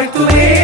muito lindo.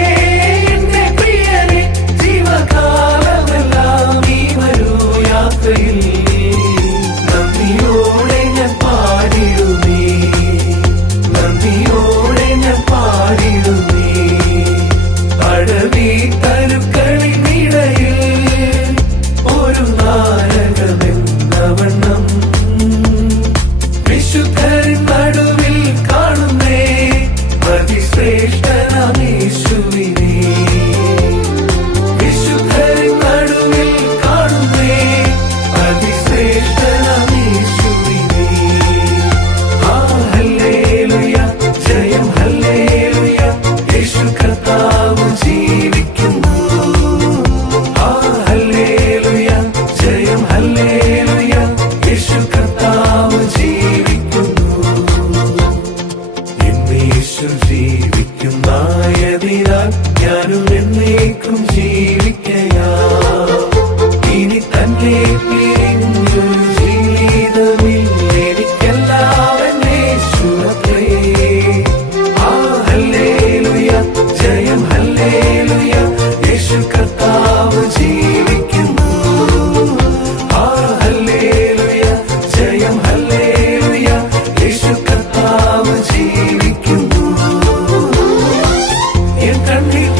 ഞാനും എന്നേക്കും ജീവിക്കയാ.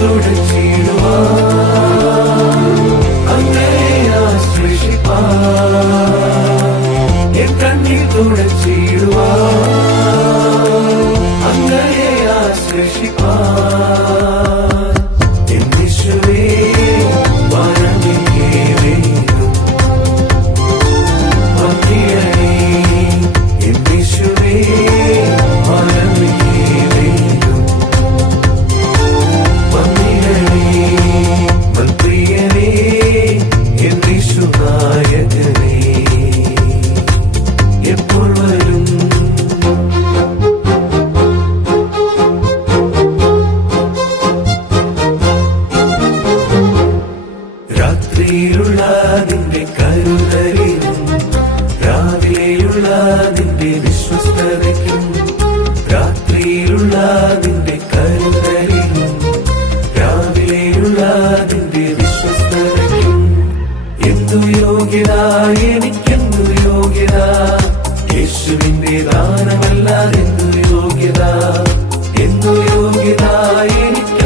有人情 നിന്റെ കരുതലിനും രാവിലെയുള്ള നിന്റെ വിശ്വസ്തതയ്ക്കും രാത്രിയിലുള്ള നിന്റെ കരുതലിനും രാവിലെയുള്ള നിന്റെ വിശ്വസ്തതയ്ക്കും എന്തു യോഗ്യത? എനിക്കെന്തു യോഗ്യത? യേശുവിന്റെ ദാനമല്ല എന്തു യോഗ്യത? എന്തു യോഗ്യത? എനിക്ക്